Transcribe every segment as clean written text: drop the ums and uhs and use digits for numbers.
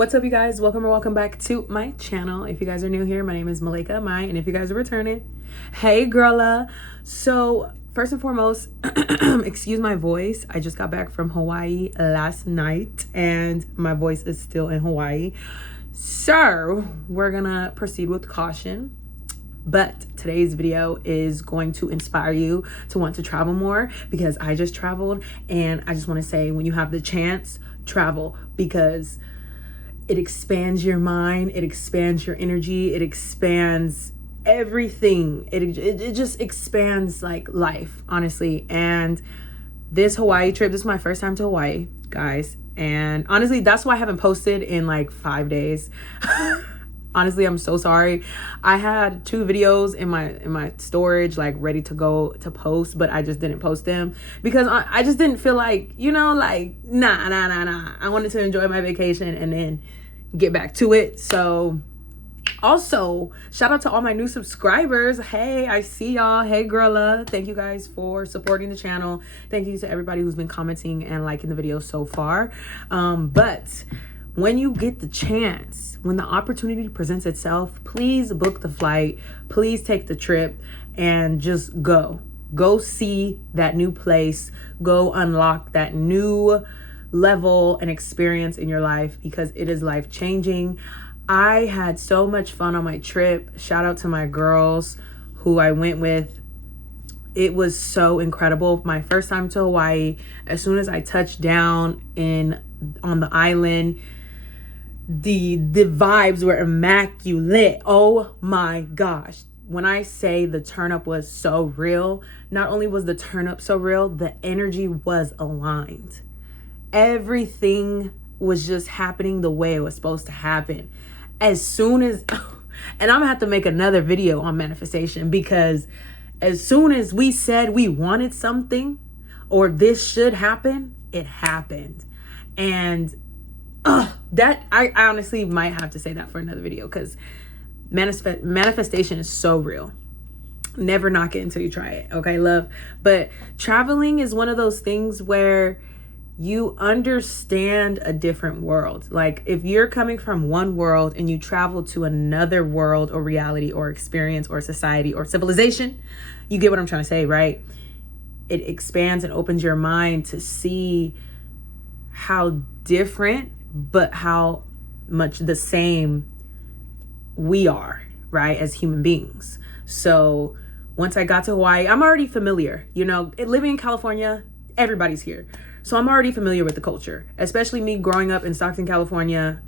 What's up, you guys? Welcome or welcome back to my channel. If you guys are new here, my name is Malika Mai, and if you guys are returning, hey girrrlaaa. So first and foremost, excuse my voice. I just got back from Hawaii last night and my voice is still in Hawaii. So we're gonna proceed with caution. But today's video is going to inspire you to want to travel more, because I just traveled, and I just want to say, when you have the chance, travel, because it expands your mind, it expands your energy, it expands everything. It just expands like life, honestly. And this Hawaii trip, this is my first time to Hawaii, guys. And honestly, that's why I haven't posted in like 5 days. Honestly, I'm so sorry. I had 2 videos in my storage, like ready to go to post, but I just didn't post them because I just didn't feel like, like nah. I wanted to enjoy my vacation and then get back to it. So also, shout out to all my new subscribers. Hey, I see y'all. Hey girrrlaaa. Thank you guys for supporting the channel. Thank you to everybody who's been commenting and liking the videos so far. But when you get the chance, when the opportunity presents itself, please book the flight, please take the trip, and just go see that new place, go unlock that new level and experience in your life, because it is life-changing. I had so much fun on my trip. Shout out to my girls who I went with. It was so incredible. My first time to Hawaii, as soon as I touched down on the island, the vibes were immaculate. Oh my gosh. When I say the turn up was so real, not only was the turn up so real, the energy was aligned. Everything was just happening the way it was supposed to happen. As soon as, and I'm gonna have to make another video on manifestation, because as soon as we said we wanted something or this should happen, it happened. And that I honestly might have to say that for another video, because manifestation is so real. Never knock it until you try it, okay, love? But traveling is one of those things where you understand a different world. Like, if you're coming from one world and you travel to another world or reality or experience or society or civilization, you get what I'm trying to say, right? It expands and opens your mind to see how different, but how much the same we are, right, as human beings. So once I got to Hawaii, I'm already familiar. Living in California, everybody's here. So I'm already familiar with the culture, especially me growing up in Stockton, California.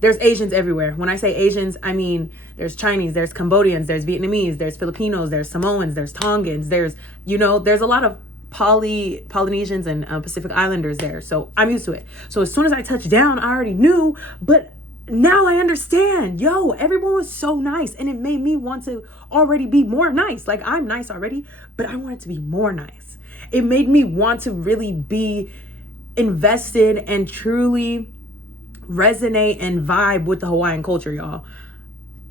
There's Asians everywhere. When I say Asians, I mean there's Chinese, there's Cambodians, there's Vietnamese, there's Filipinos, there's Samoans, there's Tongans, there's a lot of Polynesians and Pacific Islanders there. So I'm used to it. So as soon as I touched down, I already knew, but now I understand. Everyone was so nice, and it made me want to already be more nice. Like, I'm nice already, but I wanted to be more nice. It made me want to really be invested and truly resonate and vibe with the Hawaiian culture, y'all.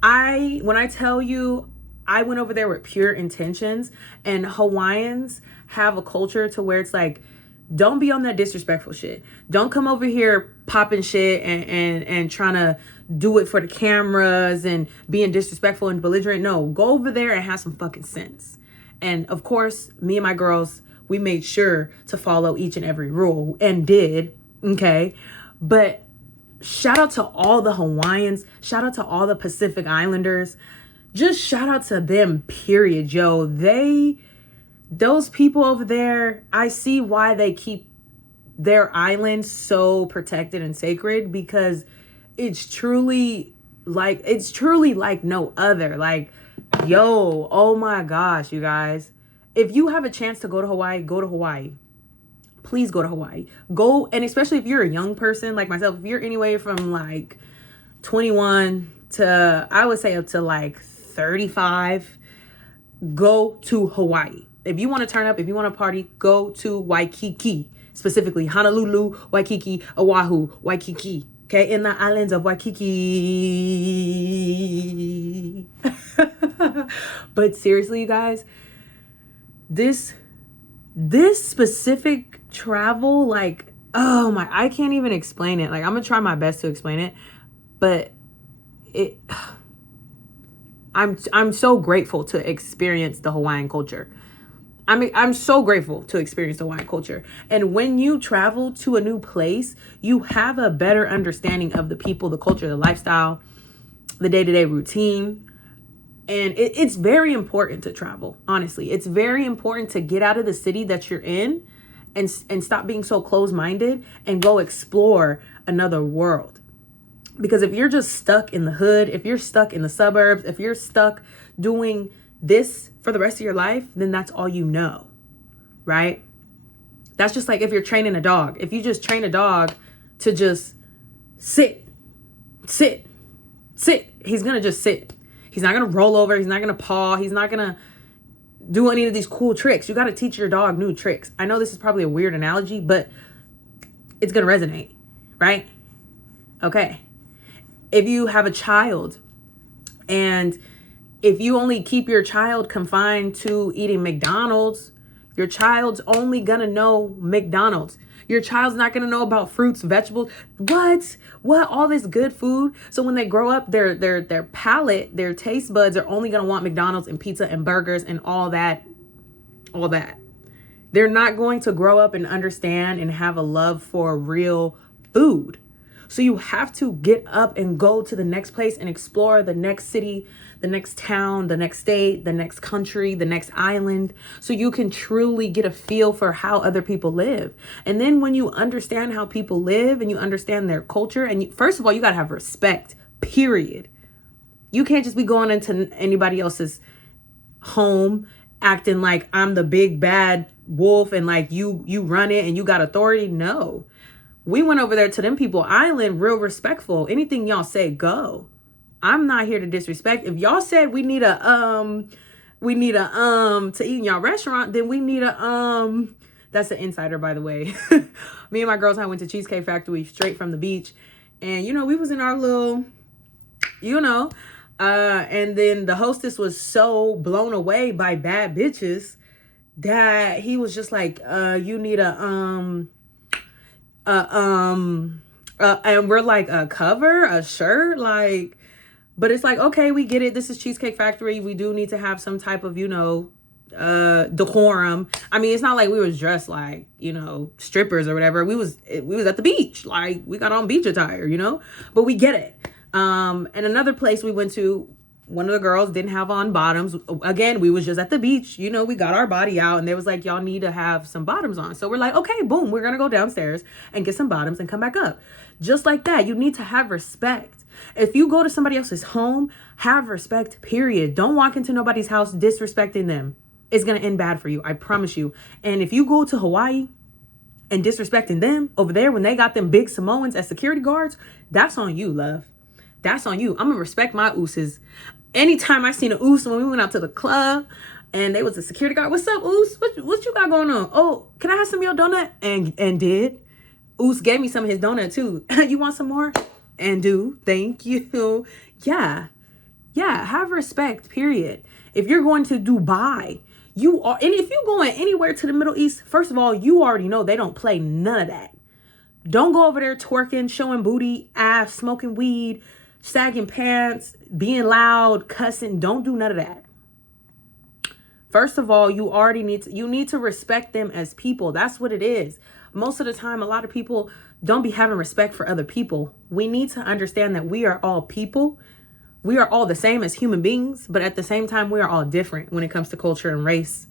When I tell you, I went over there with pure intentions, and Hawaiians have a culture to where it's like, don't be on that disrespectful shit. Don't come over here popping shit and trying to do it for the cameras and being disrespectful and belligerent. No, go over there and have some fucking sense. And of course, me and my girls, we made sure to follow each and every rule, and did, okay? But shout out to all the Hawaiians. Shout out to all the Pacific Islanders. Just shout out to them, period, yo. Those people over there, I see why they keep their island so protected and sacred, because it's truly like no other. Like, yo, oh my gosh, you guys. If you have a chance to go to Hawaii, go to Hawaii. Please go to Hawaii. Go, and especially if you're a young person like myself, if you're anywhere from like 21 to, I would say, up to like 35, go to Hawaii. If you want to turn up, if you want to party, go to Waikiki, specifically Honolulu, Waikiki, Oahu, Waikiki. Okay, in the islands of Waikiki. But seriously, you guys, this specific travel, like, oh my, I can't even explain it. Like, I'm gonna try my best to explain it, but it I'm so grateful to experience the Hawaiian culture. I mean, I'm so grateful to experience the Hawaiian culture. And when you travel to a new place, you have a better understanding of the people, the culture, the lifestyle, the day-to-day routine. And it's very important to travel, honestly. It's very important to get out of the city that you're in and stop being so closed-minded and go explore another world. Because if you're just stuck in the hood, if you're stuck in the suburbs, if you're stuck doing this for the rest of your life, then that's all you know, right? That's just like if you're training a dog. If you just train a dog to just sit, he's going to just sit. He's not going to roll over. He's not going to paw. He's not going to do any of these cool tricks. You got to teach your dog new tricks. I know this is probably a weird analogy, but it's going to resonate, right? Okay. If you have a child and if you only keep your child confined to eating McDonald's, your child's only gonna know McDonald's. Your child's not gonna know about fruits, vegetables. What? All this good food. So when they grow up, their palate, their taste buds are only gonna want McDonald's and pizza and burgers and all that. They're not going to grow up and understand and have a love for real food. So you have to get up and go to the next place and explore the next city, the next town, the next state, the next country, the next island, so you can truly get a feel for how other people live. And then when you understand how people live and you understand their culture, and first of all, you got to have respect, period. You can't just be going into anybody else's home acting like I'm the big bad wolf and like you run it and you got authority. No. We went over there to them people island, real respectful. Anything y'all say, go. I'm not here to disrespect. If y'all said we need a to eat in y'all restaurant, then we need a that's an insider, by the way. Me and my girls, I went to Cheesecake Factory straight from the beach. And we was in our little, and then the hostess was so blown away by bad bitches that he was just like, you need a and we're like, a cover, a shirt, like, but it's like, okay, we get it. This is Cheesecake Factory. We do need to have some type of, decorum. I mean, it's not like we was dressed like, strippers or whatever. We was at the beach. Like, we got on beach attire, but we get it. And another place we went to, one of the girls didn't have on bottoms. Again, we was just at the beach. We got our body out and they was like, y'all need to have some bottoms on. So we're like, okay, boom, we're going to go downstairs and get some bottoms and come back up. Just like that. You need to have respect. If you go to somebody else's home, have respect, period. Don't walk into nobody's house disrespecting them. It's going to end bad for you. I promise you. And if you go to Hawaii and disrespecting them over there when they got them big Samoans as security guards, that's on you, love. That's on you. I'm going to respect my ooses. Anytime I seen an oos when we went out to the club and they was a security guard, what's up, oos? What you got going on? Oh, can I have some of your donut? And did. Oos gave me some of his donut too. You want some more? And do. Thank you. Yeah. Have respect, period. If you're going to Dubai, and if you're going anywhere to the Middle East, first of all, you already know they don't play none of that. Don't go over there twerking, showing booty, ass, smoking weed, sagging pants, being loud, cussing. Don't do none of that. First of all, you need to respect them as people. That's what it is. Most of the time, a lot of people don't be having respect for other people. We need to understand that we are all people. We are all the same as human beings, but at the same time, we are all different when it comes to culture and race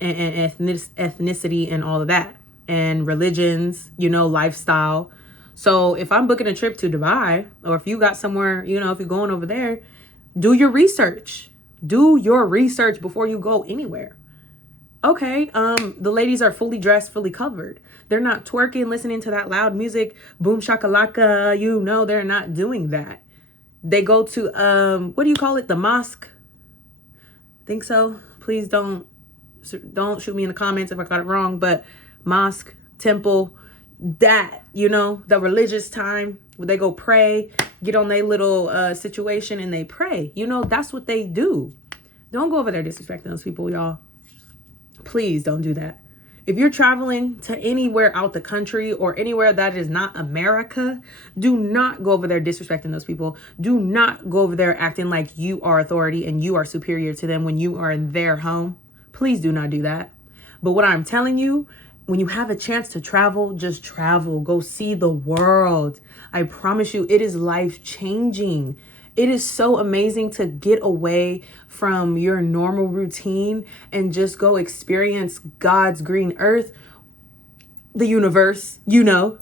and ethnicity and all of that, and religions, lifestyle. So if I'm booking a trip to Dubai, or if you got somewhere, if you're going over there, do your research. Do your research before you go anywhere. Okay, the ladies are fully dressed, fully covered. They're not twerking, listening to that loud music, boom shakalaka, they're not doing that. They go to, what do you call it? The mosque? Think so? Please don't shoot me in the comments if I got it wrong, but mosque, temple, that, the religious time where they go pray, get on their little situation and they pray. That's what they do. Don't go over there disrespecting those people, y'all. Please don't do that. If you're traveling to anywhere out the country or anywhere that is not America, do not go over there disrespecting those people. Do not go over there acting like you are authority and you are superior to them when you are in their home. Please do not do that. But what I'm telling you, when you have a chance to travel, just travel. Go see the world. I promise you, it is life-changing. It is so amazing to get away from your normal routine and just go experience God's green earth, the universe, you know,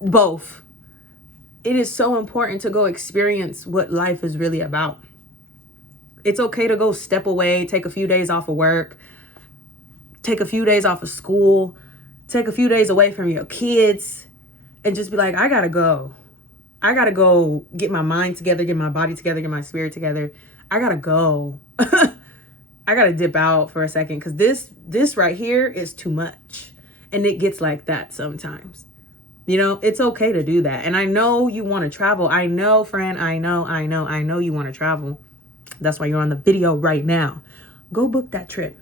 both. It is so important to go experience what life is really about. It's okay to go step away, take a few days off of work, take a few days off of school, take a few days away from your kids, and just be like, I gotta go. I gotta go get my mind together, get my body together, get my spirit together. I gotta go. I gotta dip out for a second because this right here is too much. And it gets like that sometimes. You know, it's okay to do that. And I know you want to travel. I know, friend, I know you want to travel. That's why you're on the video right now. Go book that trip.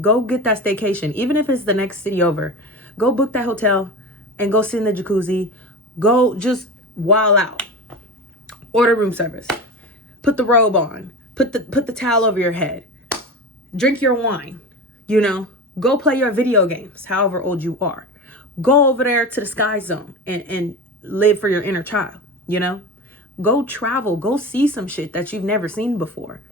Go get that staycation. Even if it's the next city over, go book that hotel and go sit in the jacuzzi. Go just while out. Order room service. Put the robe on. Put the towel over your head. Drink your wine. You know, go play your video games, however old you are. Go over there to the Sky Zone and live for your inner child, you know? Go travel. Go see some shit that you've never seen before.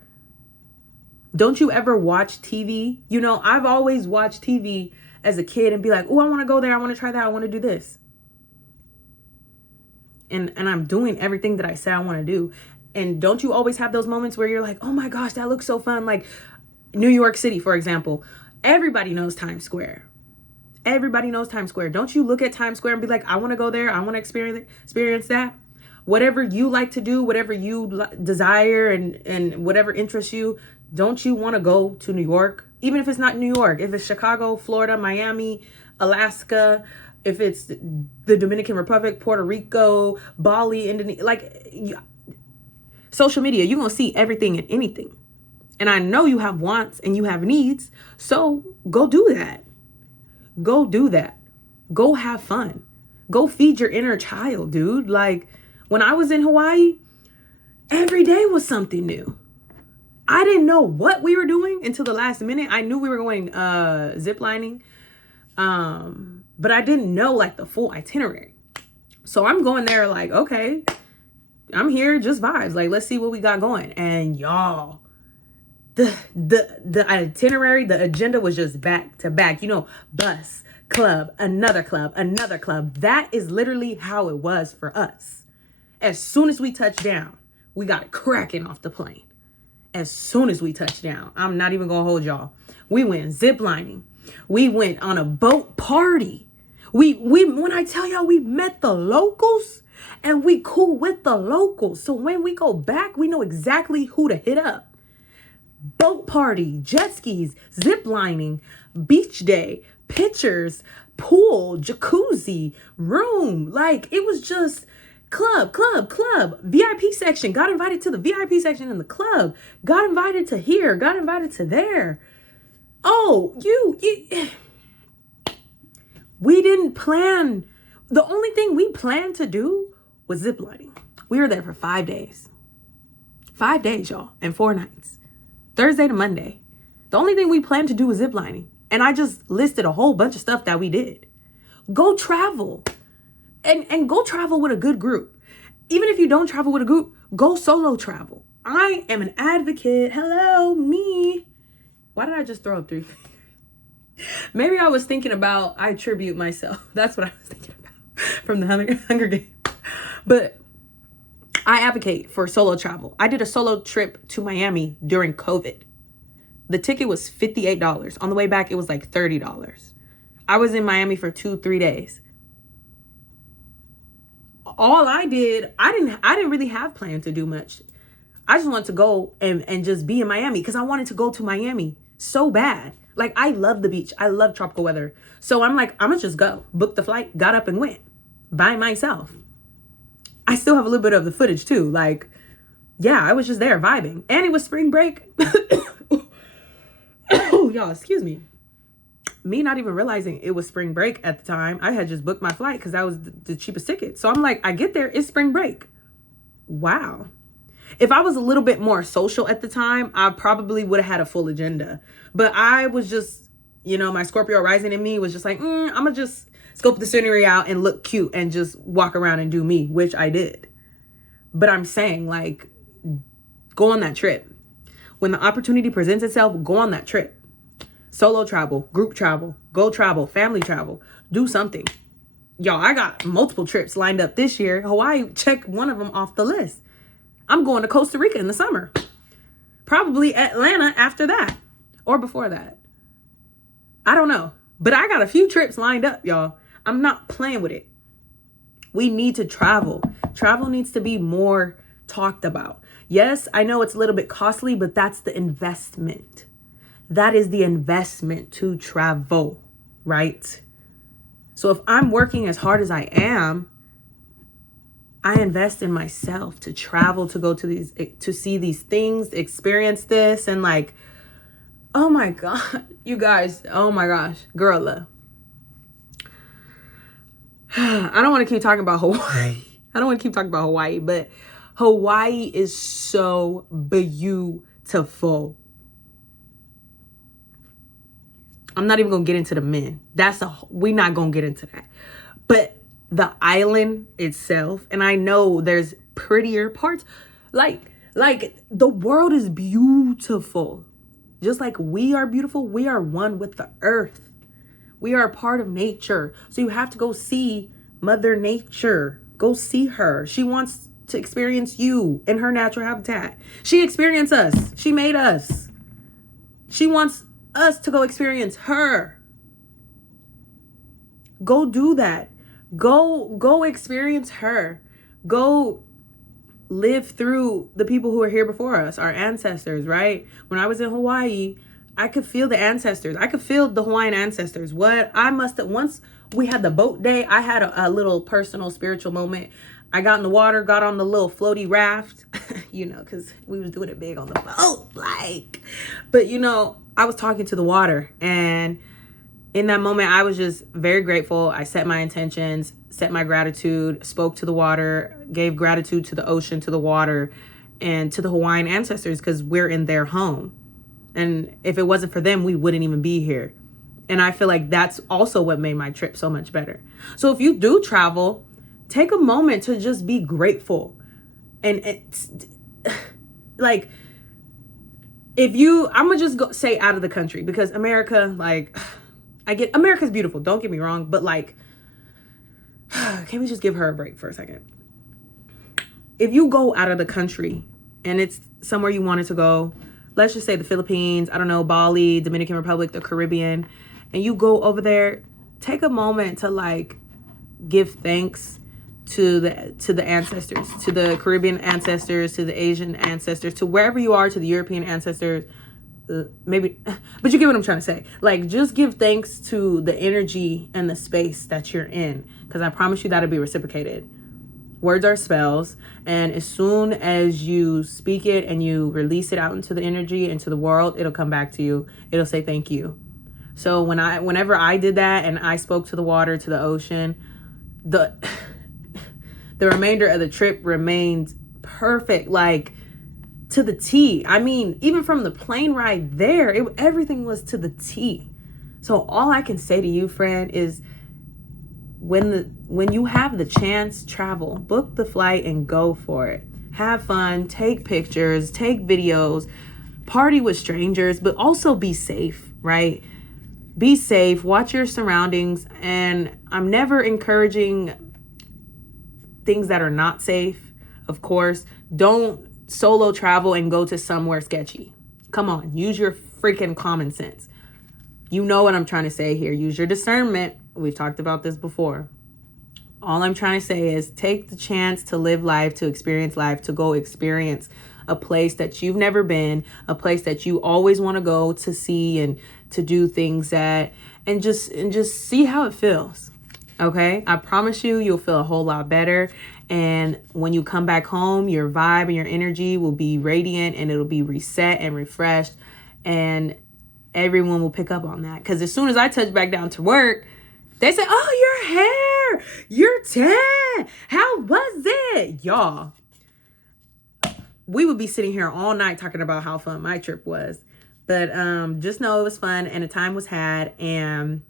Don't you ever watch TV? You know, I've always watched TV as a kid and be like, oh, I want to go there. I want to try that. I want to do this. And I'm doing everything that I say I want to do. And don't you always have those moments where you're like, oh my gosh, that looks so fun. Like New York City, for example, everybody knows Times Square. Everybody knows Times Square. Don't you look at Times Square and be like, I want to go there. I want to experience that. Whatever you like to do, whatever you desire and whatever interests you, don't you want to go to New York? Even if it's not New York, if it's Chicago, Florida, Miami, Alaska, if it's the Dominican Republic, Puerto Rico, Bali, Indonesia, like social media, you're going to see everything and anything. And I know you have wants and you have needs. So go do that. Go do that. Go have fun. Go feed your inner child, dude. Like when I was in Hawaii, every day was something new. I didn't know what we were doing until the last minute. I knew we were going ziplining. But I didn't know like the full itinerary. So I'm going there like, okay, I'm here, just vibes. Like, let's see what we got going. And y'all, the itinerary, the agenda was just back to back, you know, bus, club, another club, another club. That is literally how it was for us. As soon as we touched down, we got it cracking off the plane. As soon as we touched down, I'm not even gonna hold y'all. We went ziplining. We went on a boat party. We when I tell y'all, we met the locals and we cool with the locals. So when we go back, we know exactly who to hit up. Boat party, jet skis, zip lining, beach day, pictures, pool, jacuzzi, room. Like it was just club, VIP section. Got invited to the VIP section in the club. Got invited to here. Got invited to there. Oh, we didn't plan. The only thing we planned to do was ziplining. We were there for 5 days. 5 days, y'all, and 4 nights. Thursday to Monday. The only thing we planned to do was ziplining. And I just listed a whole bunch of stuff that we did. Go travel. And go travel with a good group. Even if you don't travel with a group, go solo travel. I am an advocate. Hello, me. Why did I just throw up 3 fingers? Maybe I was thinking about I tribute myself. That's what I was thinking about from the Hunger Games. But I advocate for solo travel. I did a solo trip to Miami during COVID. The ticket was $58. On the way back, it was like $30. I was in Miami for 2-3 days. All I did, I didn't really have planned to do much. I just wanted to go and just be in Miami because I wanted to go to Miami so bad. Like, I love the beach. I love tropical weather. So I'm like, I'm going to just go. Booked the flight, got up and went by myself. I still have a little bit of the footage too. Like, yeah, I was just there vibing. And it was spring break. Oh, y'all, excuse me. me not even realizing it was spring break at the time. I had just booked my flight because that was the cheapest ticket. So I'm like, I get there, it's spring break. Wow. If I was a little bit more social at the time, I probably would have had a full agenda. But I was just, my Scorpio rising in me was just like, I'm going to just scope the scenery out and look cute and just walk around and do me, which I did. But I'm saying, like, go on that trip. When the opportunity presents itself, go on that trip. Solo travel, group travel, go travel, family travel, do something. Y'all, I got multiple trips lined up this year. Hawaii, check one of them off the list. I'm going to Costa Rica in the summer. Probably Atlanta after that or before that. I don't know. But I got a few trips lined up, y'all. I'm not playing with it. We need to travel. Travel needs to be more talked about. Yes, I know it's a little bit costly, but that's the investment. That is the investment to travel, right? So if I'm working as hard as I am, I invest in myself to travel, to go to see these things, experience this, and like, oh my God, you guys, oh my gosh, girrrlaaa. I don't want to keep talking about Hawaii. But Hawaii is so beautiful. I'm not even going to get into the men. We're not going to get into that. But the island itself, and I know there's prettier parts, like the world is beautiful. Just like we are beautiful, we are one with the earth. We are a part of nature. So you have to go see Mother Nature. Go see her. She wants to experience you in her natural habitat. She experienced us. She made us. She wants us to go experience her. Go do that. Go experience her. Go live through the people who were here before us, our ancestors, right? When I was in Hawaii, I could feel the ancestors. I could feel the Hawaiian ancestors. Once we had the boat day, I had a little personal spiritual moment. I got in the water, got on the little floaty raft, because we was doing it big on the boat, but I was talking to the water, and in that moment, I was just very grateful. I set my intentions, set my gratitude, spoke to the water, gave gratitude to the ocean, to the water, and to the Hawaiian ancestors, because we're in their home. And if it wasn't for them, we wouldn't even be here. And I feel like that's also what made my trip so much better. So if you do travel, take a moment to just be grateful. And it's like, I'm going to just say out of the country, because America, America's beautiful. Don't get me wrong. But can we just give her a break for a second? If you go out of the country and it's somewhere you wanted to go, let's just say the Philippines, I don't know, Bali, Dominican Republic, the Caribbean, and you go over there, take a moment to give thanks to the ancestors, to the Caribbean ancestors, to the Asian ancestors, to wherever you are, to the European ancestors, maybe, but you get what I'm trying to say. Just give thanks to the energy and the space that you're in, because I promise you that'll be reciprocated. Words are spells, and as soon as you speak it and you release it out into the energy, into the world, it'll come back to you. It'll say thank you. So whenever I did that and I spoke to the water, to the ocean, the remainder of the trip remained perfect, to the T. I mean, even from the plane ride there, everything was to the T. So all I can say to you, friend, is when you have the chance, travel, book the flight and go for it. Have fun, take pictures, take videos, party with strangers, but also be safe, right? Be safe, watch your surroundings. And I'm never encouraging things that are not safe. Of course, don't solo travel and go to somewhere sketchy. Come on, use your freaking common sense. You know what I'm trying to say here. Use your discernment. We've talked about this before. All I'm trying to say is take the chance to live life, to experience life, to go experience a place that you've never been, a place that you always want to go to see and to do things at, and just see how it feels. Okay? I promise you'll feel a whole lot better. And when you come back home, your vibe and your energy will be radiant, and it'll be reset and refreshed. And everyone will pick up on that. Because as soon as I touch back down to work, they say, oh, your hair, you're tan. How was it? Y'all, we would be sitting here all night talking about how fun my trip was. But just know it was fun and a time was had, and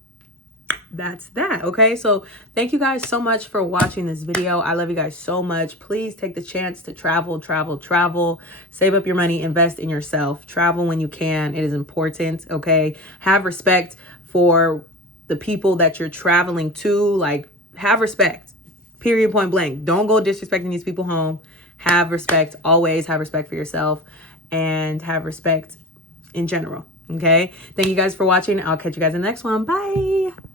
that's that. Okay, so thank you guys so much for watching this video. I love you guys so much. Please take the chance to travel. Save up your money, invest in yourself, travel when you can. It is important. Okay, have respect for the people that you're traveling to. Like, have respect, period, point blank. Don't go disrespecting these people home. Have respect. Always have respect for yourself, and have respect in general. Okay, thank you guys for watching. I'll catch you guys in the next one. Bye.